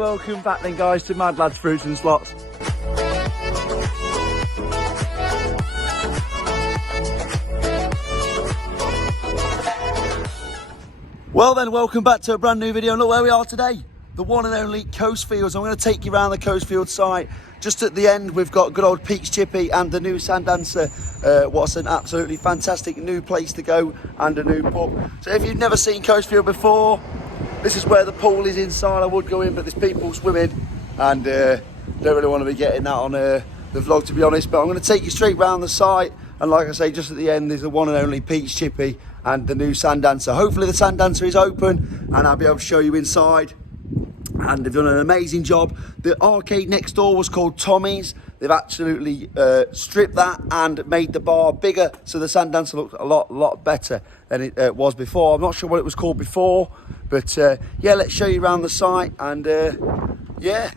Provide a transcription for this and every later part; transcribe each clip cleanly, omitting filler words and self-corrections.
welcome back then guys to Mad Lads Fruits and Slots. Well then, welcome back to a brand new video, and look where we are today. The one and only Coastfields. I'm going to take you around the Coastfields site. Just at the end we've got good old Pete's Chippy and the new Sand Dancer. What's an absolutely fantastic new place to go and a new pub. So if you've never seen Coastfield before, this is where the pool is inside. I would go in, but there's people swimming and don't really want to be getting that on the vlog, to be honest. But I'm going to take you straight round the site, and like I say, just at the end there's the one and only Pete's Chippy and the new Sand Dancer. Hopefully the Sand Dancer is open and I'll be able to show you inside. And they've done an amazing job. The arcade next door was called Tommy's. They've absolutely stripped that and made the bar bigger, so the Sand Dancer looks a lot better than it was before. I'm not sure what it was called before, but yeah, let's show you around the site. And yeah,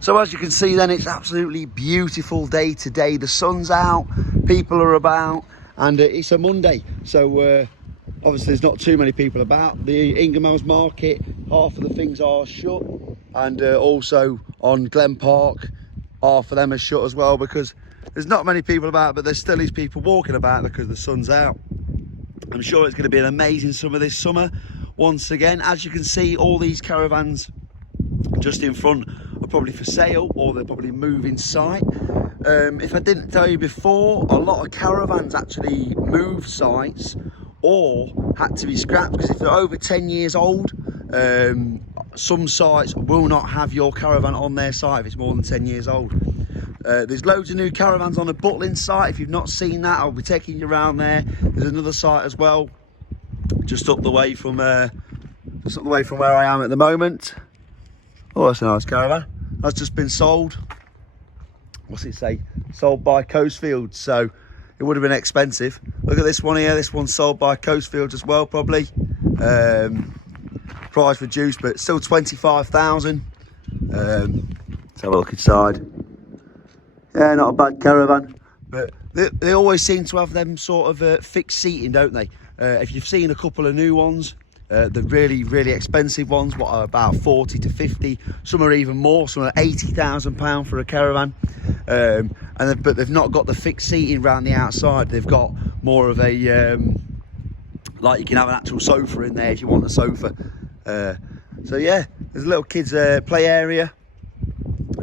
so as you can see then, it's absolutely beautiful day today. The sun's out, people are about, and it's a Monday, so obviously there's not too many people about. The Inghamhouse Market, half of the things are shut, and also on Glen Park, half of them are shut as well, because there's not many people about, but there still is people walking about because the sun's out. I'm sure it's going to be an amazing summer this summer. Once again, as you can see, all these caravans just in front are probably for sale, or they're probably moving site. If I didn't tell you before, a lot of caravans actually move sites or had to be scrapped, because if they're over 10 years old, some sites will not have your caravan on their site if it's more than 10 years old. There's loads of new caravans on the Butlin site. If you've not seen that, I'll be taking you around there. There's another site as well, just up the way from where I am at the moment. Oh, that's a nice caravan. That's just been sold. What's it say? Sold by Coastfields. So it would have been expensive. Look at this one here. This one's sold by Coastfields as well, probably. Price reduced, but still 25,000. Let's have a look inside. Yeah, not a bad caravan. But they always seem to have them sort of fixed seating, don't they? If you've seen a couple of new ones, the really expensive ones, what are about 40 to 50, some are even more, some are £80,000 for a caravan. But they've not got the fixed seating around the outside. They've got more of a like, you can have an actual sofa in there if you want a sofa. So yeah, there's a little kids play area,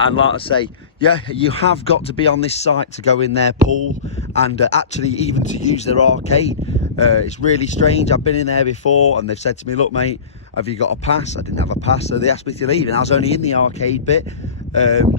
and like I say, yeah, you have got to be on this site to go in their pool, and actually even to use their arcade. It's really strange. I've been in there before and they've said to me, look mate, have you got a pass? I didn't have a pass, so they asked me to leave, and I was only in the arcade bit.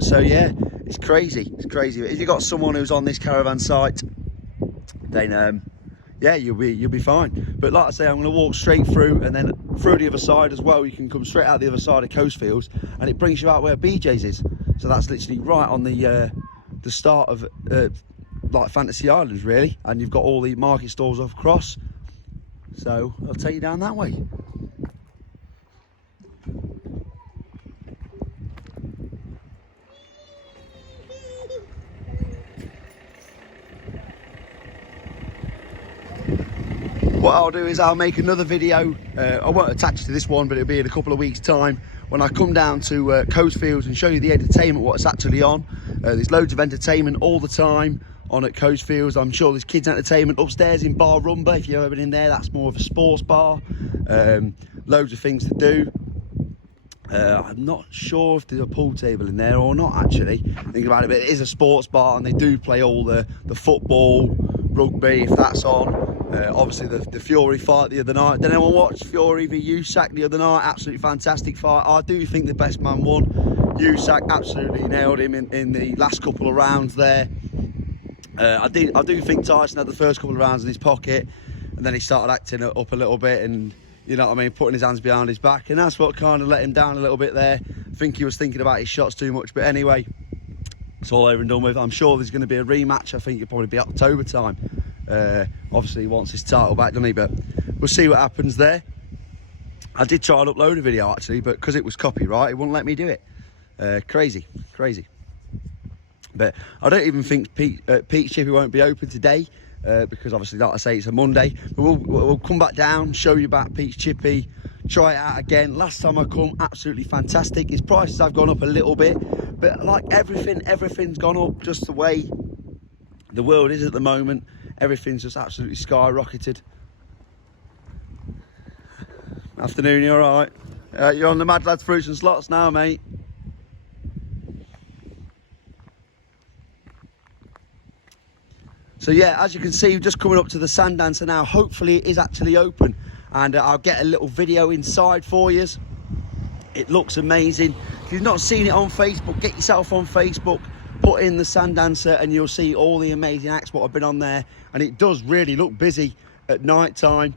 So yeah, it's crazy. If you've got someone who's on this caravan site, then yeah, you'll be fine. But like I say, I'm going to walk straight through, and then through the other side as well. You can come straight out the other side of Coastfields, and it brings you out where BJ's is. So that's literally right on the start of like Fantasy Islands, really. And you've got all the market stalls up across. So I'll take you down that way. What I'll do is I'll make another video. I won't attach it to this one, but it'll be in a couple of weeks' time when I come down to Coastfields and show you the entertainment, what's actually on. There's loads of entertainment all the time on at Coastfields. I'm sure there's kids' entertainment upstairs in Bar Rumba. If you've ever been in there, that's more of a sports bar. Loads of things to do. I'm not sure if there's a pool table in there or not, actually. Think about it, but it is a sports bar, and they do play all the football, rugby, if that's on. Obviously the Fury fight the other night. Did anyone watch Fury v Usyk the other night? Absolutely fantastic fight. I do think the best man won. Usyk absolutely nailed him in the last couple of rounds there. I do think Tyson had the first couple of rounds in his pocket, and then he started acting up a little bit, and you know what I mean, putting his hands behind his back, and that's what kind of let him down a little bit there. I think he was thinking about his shots too much, but anyway, it's all over and done with. I'm sure there's going to be a rematch. I think it'll probably be October time. Obviously he wants his title back, doesn't he? But we'll see what happens there. I did try and upload a video actually, but because it was copyright, it wouldn't let me do it. Crazy. But I don't even think Pete's Chippy won't be open today, because obviously, like I say, it's a Monday. But we'll come back down, show you about Pete's Chippy, try it out again. Last time I come, absolutely fantastic. Its prices have gone up a little bit, but like everything's gone up just the way the world is at the moment. Everything's just absolutely skyrocketed. Afternoon, you all right? You're on the Mad Lads Fruits and Slots now, mate. So yeah, as you can see, just coming up to the Sand Dancer now. Hopefully it is actually open, and I'll get a little video inside for you. It looks amazing. If you've not seen it on Facebook, get yourself on Facebook, put in the Sand Dancer, and you'll see all the amazing acts what have been on there. And it does really look busy at night time.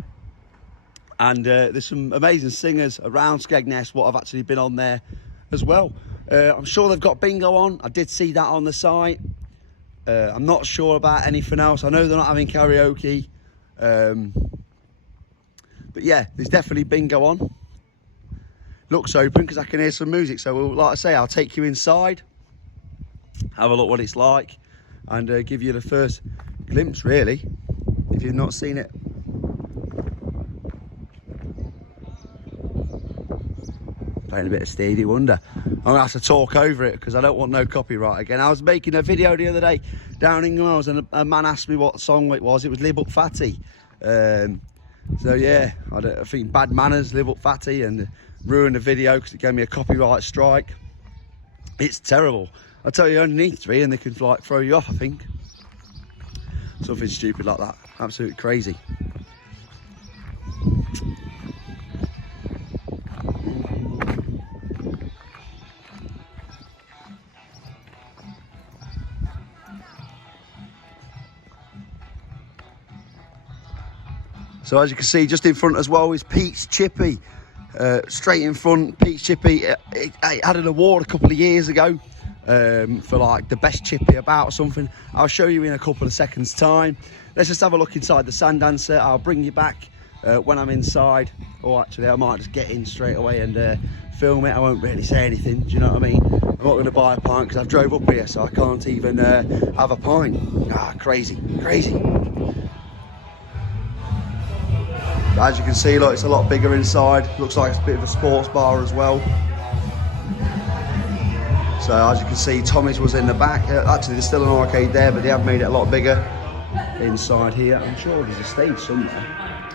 And there's some amazing singers around Skegness what have actually been on there as well. I'm sure they've got bingo on. I did see that on the site. I'm not sure about anything else. I know they're not having karaoke. But yeah, there's definitely bingo on. Looks open because I can hear some music. So like I say, I'll take you inside, have a look what it's like, and give you the first glimpse really, if you've not seen it. Playing a bit of Stevie Wonder. I'm gonna have to talk over it because I don't want no copyright again. I was making a video the other day down in Wales, and a man asked me what song it was. It was Live Up Fatty. So yeah, I think Bad Manners, Live Up Fatty, and ruined the video because it gave me a copyright strike. It's terrible. I tell you, you only need 3 and they can like throw you off, I think. Something stupid like that. Absolutely crazy. So as you can see, just in front as well is Pete's Chippy. Straight in front, Pete's Chippy. It had an award a couple of years ago for like the best chippy about or something. I'll show you in a couple of seconds time. Let's just have a look inside the Sand Dancer. I'll bring you back when I'm inside. Or actually, I might just get in straight away and film it. I won't really say anything, do you know what I mean? I'm not going to buy a pint because I've drove up here, so I can't even have a pint. Ah, crazy, crazy. As you can see, look, it's a lot bigger inside. Looks like it's a bit of a sports bar as well. So as you can see, Tommy's was in the back. Actually, there's still an arcade there, but they have made it a lot bigger inside here. I'm sure there's a stage somewhere.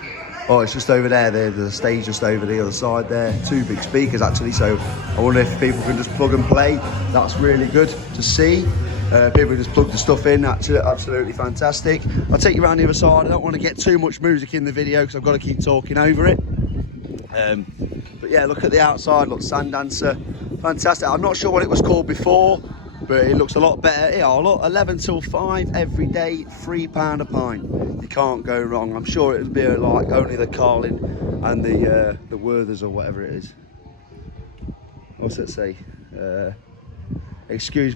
Oh, it's just over there. There's a stage just over the other side there. 2 big speakers actually, so I wonder if people can just plug and play. That's really good to see. People just plug the stuff in. Absolutely fantastic. I'll take you around the other side. I don't want to get too much music in the video because I've got to keep talking over it. But yeah, look at the outside. Look, Sand Dancer, fantastic. I'm not sure what it was called before, but it looks a lot better. Yeah, look, 11 till 5 every day, £3 a pint. You can't go wrong. I'm sure it would be like only the Carlin and the Werthers or whatever it is. What's it say? Excuse.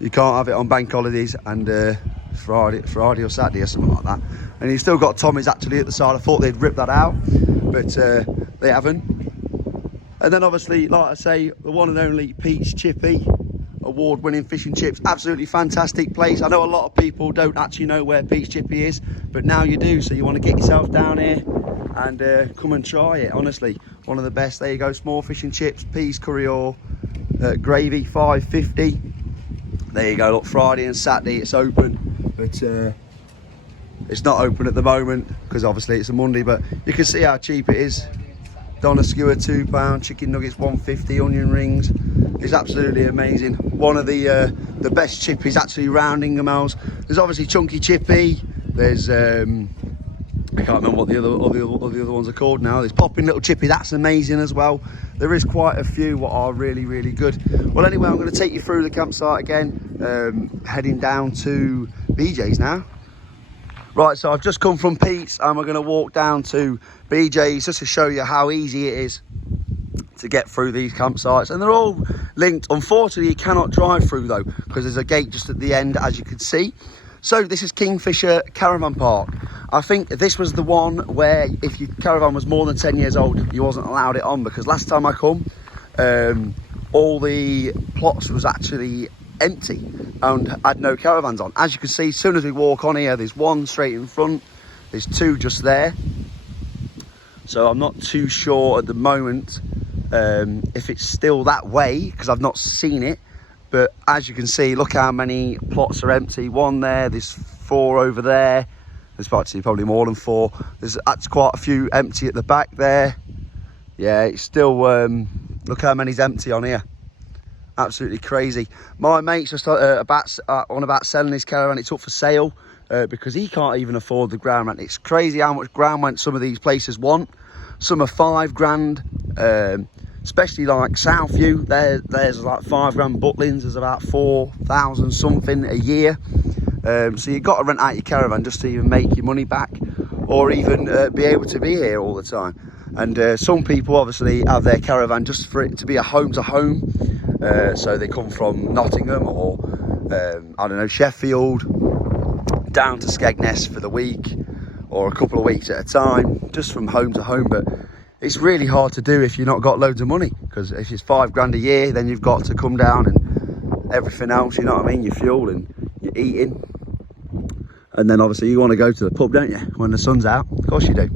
You can't have it on bank holidays and Friday or Saturday or something like that. And you've still got Tommy's actually at the side. I thought they'd rip that out, but they haven't. And then obviously, like I say, the one and only Pete's Chippy, award-winning fish and chips. Absolutely fantastic place. I know a lot of people don't actually know where Pete's Chippy is, but now you do. So you want to get yourself down here and come and try it. Honestly, one of the best. There you go, small fish and chips, peas, curry or gravy, $5.50. There you go, look, Friday and Saturday it's open, but it's not open at the moment because obviously it's a Monday, but you can see how cheap it is. Doner skewer, £2, chicken nuggets, $1.50, onion rings. It's absolutely amazing. One of the best chippies actually round Ingermells. There's obviously Chunky Chippy, there's, I can't remember what the other ones are called now. There's Popping Little Chippy, that's amazing as well. There is quite a few what are really, really good. Well, anyway, I'm going to take you through the campsite again, heading down to BJ's now. Right, so I've just come from Pete's and we're going to walk down to BJ's just to show you how easy it is to get through these campsites. And they're all linked. Unfortunately, you cannot drive through though, because there's a gate just at the end, as you can see. So this is Kingfisher Caravan Park. I think this was the one where if your caravan was more than 10 years old, you wasn't allowed it on, because last time I come, all the plots was actually empty and had no caravans on. As you can see, as soon as we walk on here, there's one straight in front, there's 2 just there, So I'm not too sure at the moment if it's still that way, because I've not seen it. But as you can see, look how many plots are empty. One there, there's 4 over there. There's actually probably more than 4. That's quite a few empty at the back there. Yeah, it's still, look how many's empty on here. Absolutely crazy. My mate's just on about selling his caravan. It's up for sale because he can't even afford the ground rent. It's crazy how much ground rent some of these places want. Some are £5,000, especially like Southview. There's like £5,000. Butlins is about 4,000 something a year. So you've got to rent out your caravan just to even make your money back, or even be able to be here all the time. And some people obviously have their caravan just for it to be a home to home. So they come from Nottingham or I don't know, Sheffield down to Skegness for the week, or a couple of weeks at a time, just from home to home. But it's really hard to do if you've not got loads of money, because if it's £5,000 a year, then you've got to come down and everything else, you know what I mean, your fuel and your eating. And then obviously you want to go to the pub, don't you, when the sun's out? Of course you do.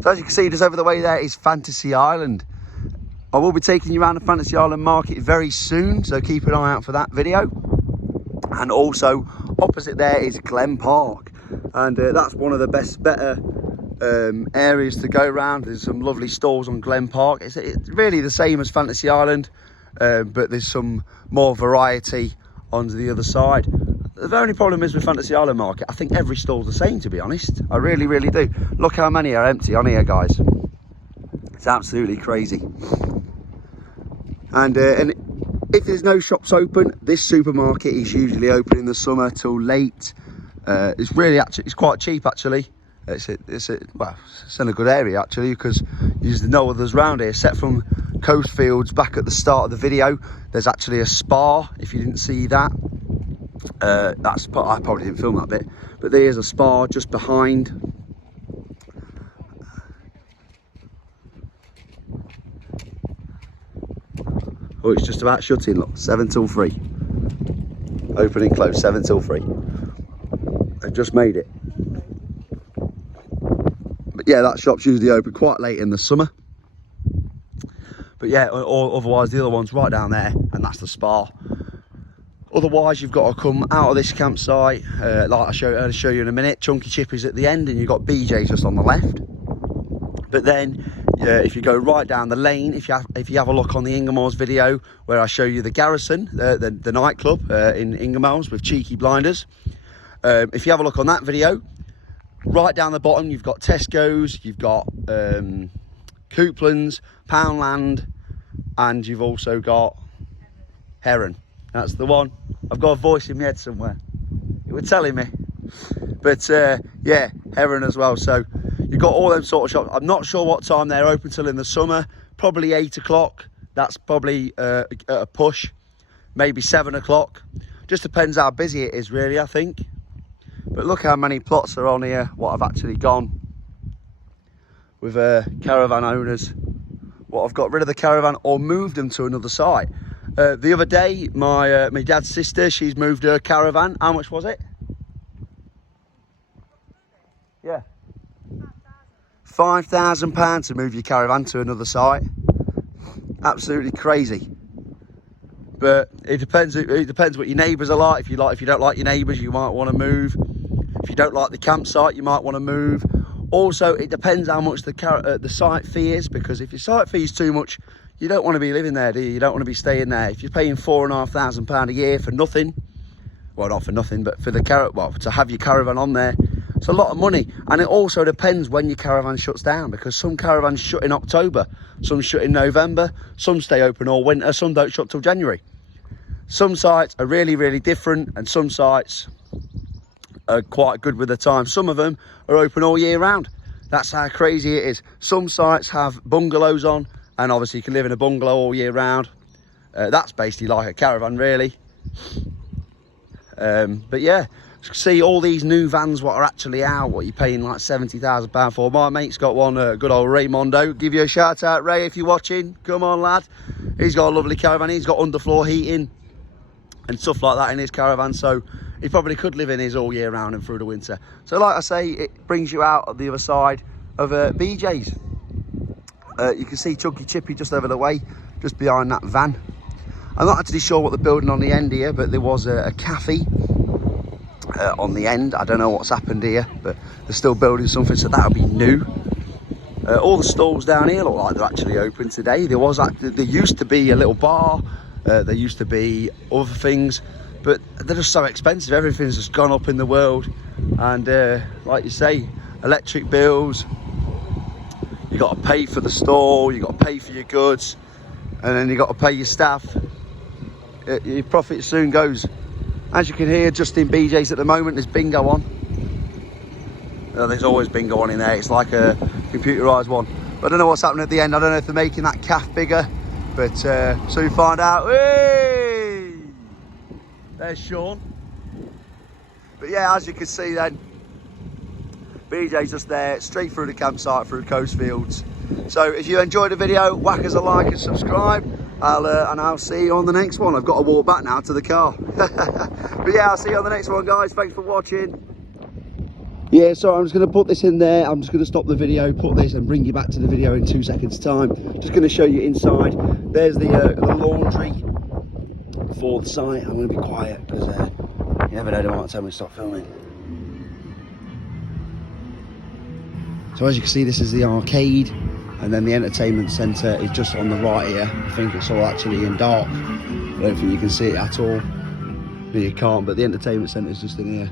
So as you can see, just over the way there is Fantasy Island. I will be taking you around the Fantasy Island market very soon, so keep an eye out for that video. And also opposite there is Glen Park, and that's one of the better areas to go around. There's some lovely stalls on Glen Park. It's really the same as Fantasy Island, but there's some more variety on the other side. The only problem is with Fantasy Island market, I think every stall's the same, to be honest. I really, really do. Look how many are empty on here, guys. It's absolutely crazy. And if there's no shops open, this supermarket is usually open in the summer till late. It's really it's quite cheap actually. It's in a good area actually, because there's no others around here except from Coastfields. Back at the start of the video, there's actually a spa. If you didn't see that, I probably didn't film that bit, but there's a spa just behind. Oh, it's just about shutting, look, 7 till 3. Open and close, 7 till 3. They've just made it. But yeah, that shop's usually open quite late in the summer. But yeah, or otherwise the other one's right down there, and that's the spa. Otherwise, you've got to come out of this campsite, like I'll show you in a minute. Chunky Chippy's at the end, and you've got BJ's just on the left. But then, if you go right down the lane, if you have a look on the Ingermoors video where I show you the Garrison, the nightclub in Ingermoors with cheeky blinders. If you have a look on that video, right down the bottom, you've got Tesco's, you've got Couplands, Poundland, and you've also got Heron. That's the one. I've got a voice in my head somewhere. It was telling me. But yeah, Heron as well. So you've got all them sort of shops. I'm not sure what time they're open till in the summer. Probably 8 o'clock. That's probably a push. Maybe 7 o'clock. Just depends how busy it is really, I think. But look how many plots are on here. What have actually gone with caravan owners. What have got rid of the caravan or moved them to another site. The other day, my dad's sister, she's moved her caravan. How much was it? Yeah. £5,000 to move your caravan to another site. Absolutely crazy. But it depends what your neighbours are like. If you don't like your neighbours, you might want to move. If you don't like the campsite, you might want to move. Also, it depends how much the site fee is, because if your site fee is too much, you don't want to be living there, do you? You don't want to be staying there. If you're paying £4,500 a year for nothing, well, not for nothing, but for to have your caravan on there, it's a lot of money. And it also depends when your caravan shuts down, because some caravans shut in October, some shut in November, some stay open all winter, some don't shut till January. Some sites are really, really different, and some sites are quite good with the time. Some of them are open all year round. That's how crazy it is. Some sites have bungalows on, and obviously you can live in a bungalow all year round. That's basically like a caravan, really. But yeah, see all these new vans what are actually out, what you're paying like £70,000 for. My mate's got one, good old Raymondo. Give you a shout out, Ray, if you're watching. Come on, lad. He's got a lovely caravan. He's got underfloor heating and stuff like that in his caravan, so he probably could live in his all year round and through the winter. So like I say, it brings you out at the other side of BJ's. You can see Chunky Chippy just over the way, just behind that van. I'm not actually sure what they're building on the end here, but there was a cafe on the end. I don't know what's happened here, but they're still building something, so that'll be new. All the stalls down here look like they're actually open today. There used to be a little bar, there used to be other things, but they're just so expensive. Everything's just gone up in the world, and like you say, electric bills, you got to pay for the stall, you got to pay for your goods, and then you got to pay your staff. Your profit soon goes. As you can hear, just in BJ's at the moment, there's bingo on. There's always bingo on in there. It's like a computerised one. But I don't know what's happening at the end. I don't know if they're making that calf bigger, but soon find out. Hey! There's Sean. But yeah, as you can see then, BJ's just there, straight through the campsite, through Coastfields. So if you enjoyed the video, whack us a like and subscribe. And I'll see you on the next one. I've got to walk back now to the car. But yeah, I'll see you on the next one, guys. Thanks for watching. Yeah, so I'm just going to put this in there. I'm just going to stop the video, put this and bring you back to the video in 2 seconds time. Just going to show you inside. There's the laundry for the site. I'm going to be quiet because you never know, they might tell me to stop filming. So as you can see, this is the arcade, and then the entertainment centre is just on the right here. I think it's all actually in dark. I don't think you can see it at all. No, you can't, but the entertainment centre is just in here.